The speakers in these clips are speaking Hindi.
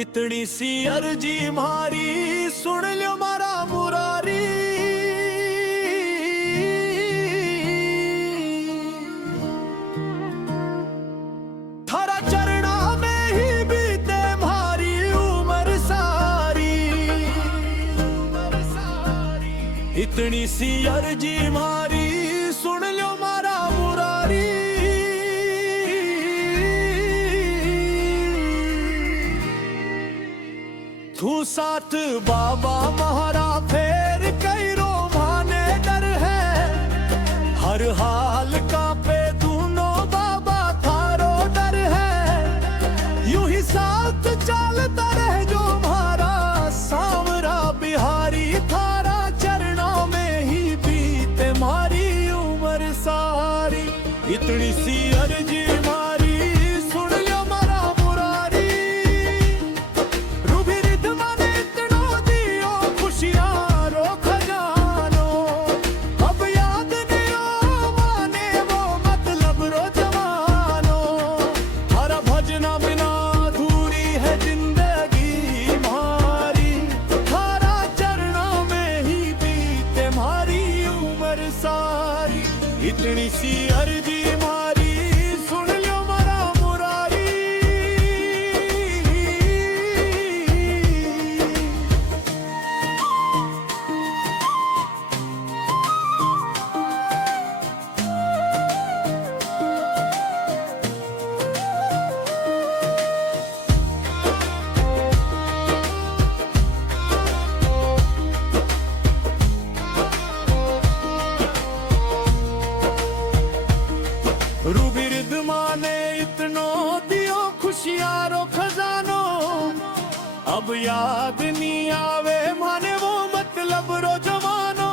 इतनी सी अर्जी मारी सुन लो मारा मुरारी। थारा चरणा में ही बीते मारी उम्र सारी। इतनी सी अर्जी मारी सुन लो मारा मुरारी। तू साथ बाबा महारा फेर कई रोमाने डर है। हर हाल का पे दोनों बाबा थारो डर है। यूं ही साथ चलता रह जो मारा सांवरा बिहारी। थारा चरणों में ही बीते मारी उम्र सारी। इतनी सी अर्जी मारी सुन लो मारा मुरारी। इतनी सी अर्जी मारी सुन लो मारा मुरारी। रूबिरद माने इतनो दियो खुशियां रो खजानो। अब याद नहीं आवे माने वो मतलब रो जवानो।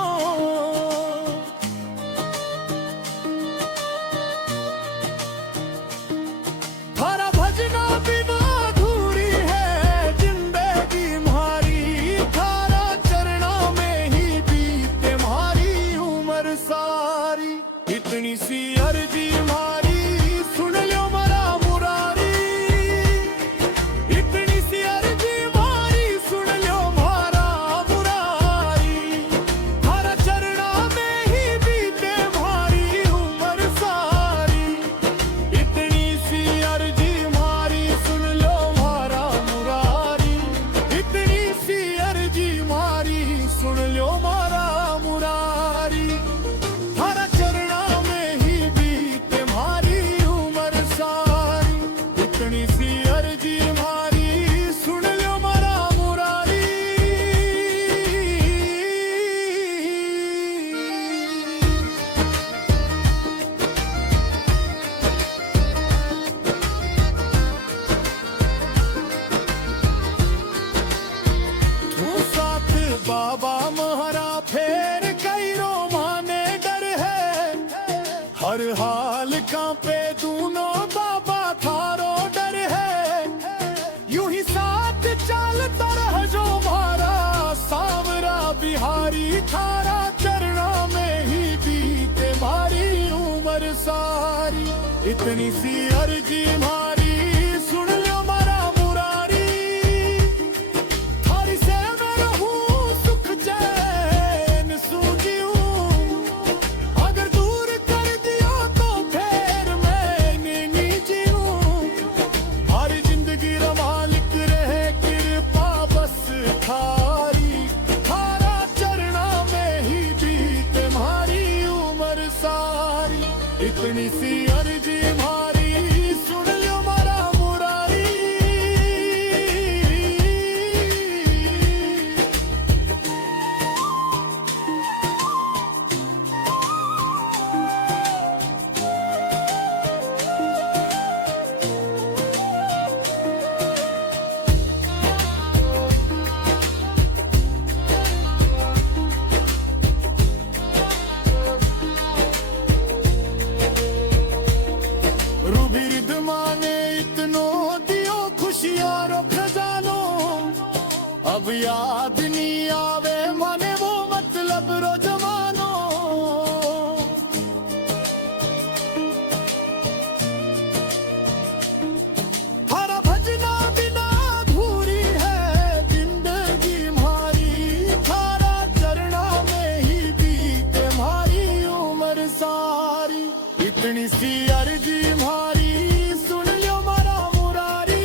थारा भजना बिना अधूरी है जिंदगी म्हारी। थारा चरणा में ही बीते म्हारी उम्र सारी। इतनी सी अर्जी मारी सुन लो मारा मुरारी। इतनी सी अर्जी मारी सुन लो मारा मुरारी। थारा चरणा में ही बीते मारी उम्र सारी। इतनी सी अर्जी मारी सुन लो मारा मुरारी। इतनी सी अर्जी मारी सुन लो मारा मुरारी। थारा चरणा में ही बीते मारी उम्र सारी। इतनी सी अर्जी मारी सुन लो मारा मुरारी। तू साथ बाबा महारा फेर कई रोमाने डर है। हर हाल का पे दोनों बाबा थारो डर है। यूं ही साथ चलता रह जो मारा सांवरा बिहारी। थारा चरणा में ही बीते मारी उम्र सारी। इतनी सी अर्जी मारी सुन लो मारा मुरारी। थारी से मैं रहूं सुख चैन सूझूं। अगर दूर कर दिया तो फिर मैं नहीं जीऊं। हर जिंदगी रवालिक रहे कृपा बस थारी। थारा चरणा में ही बीते मारी उम्र सारी। इतनी सी अर्जी मारी सुन लो मारा मुरारी। इतनी सी अर्जी हमारी सुन लो मारा मुरारी,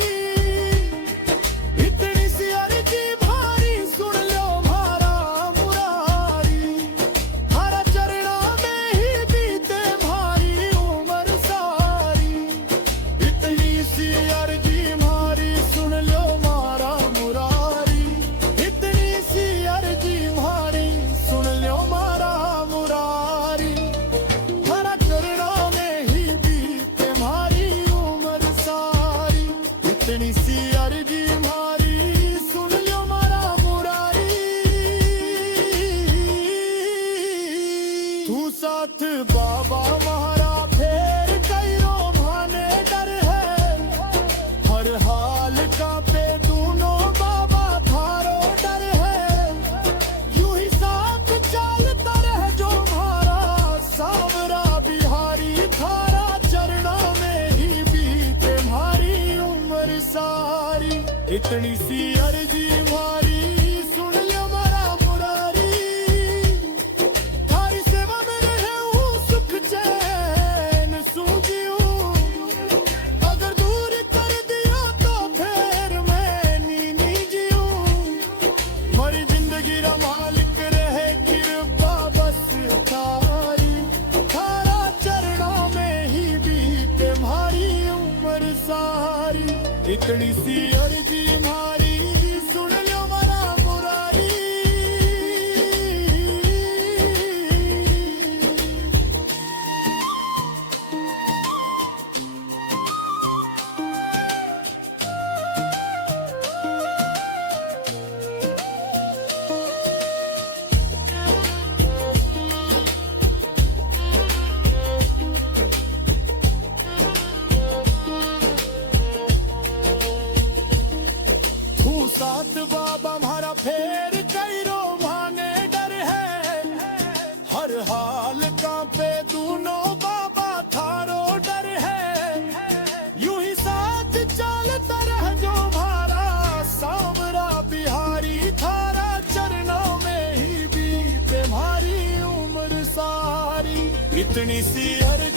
इतनी सी अर्जी हमारी सुन लो मारा मुरारी, हरा चरणा में ही बीते हमारी उम्र सारी, इतनी सी अर्जी हमारी सुन लो मारा मुरारी, इतनी सी अर्जी हमारी सुन लो मारा मुरारी, हरा चरणा में ही बीते हमारी उम्र सारी, इतनी सी अर्जी हमारी सुन लो मारा मुरारी। तू साथ बाबा हमारा फेर कैरो भाने डर है, हर हाल का पे दोनों बाबा थारो डर है, यूं ही साथ चलता रह जो हमारा सावरा बिहारी, थारा चरणा में ही बीते हमारी उम्र सारी, इतनी सी अर्जी हमारी सुन लो मारा मुरारी, थारी सेवा में रहे हूँ सुख चैन सूझियूं, अगर दूर कर दिया तो फिर मैं नी जीऊं, मरी जिंदगी रा मालिक रहे कृपा बस थारी, थारा चरणा में ही बीते हमारी उम्र सारी, इतनी सी अर्जी हमारी सुन लो मारा मुरारी। तू साथ बाबा हमारा फेर कैरो भाने डर है, हर हाल का पे दोनों बाबा थारो डर है, यूं ही साथ चलता रह जो हमारा सावरा बिहारी, थारा चरणा में ही बीते हमारी उम्र सारी, इतनी सी अर्जी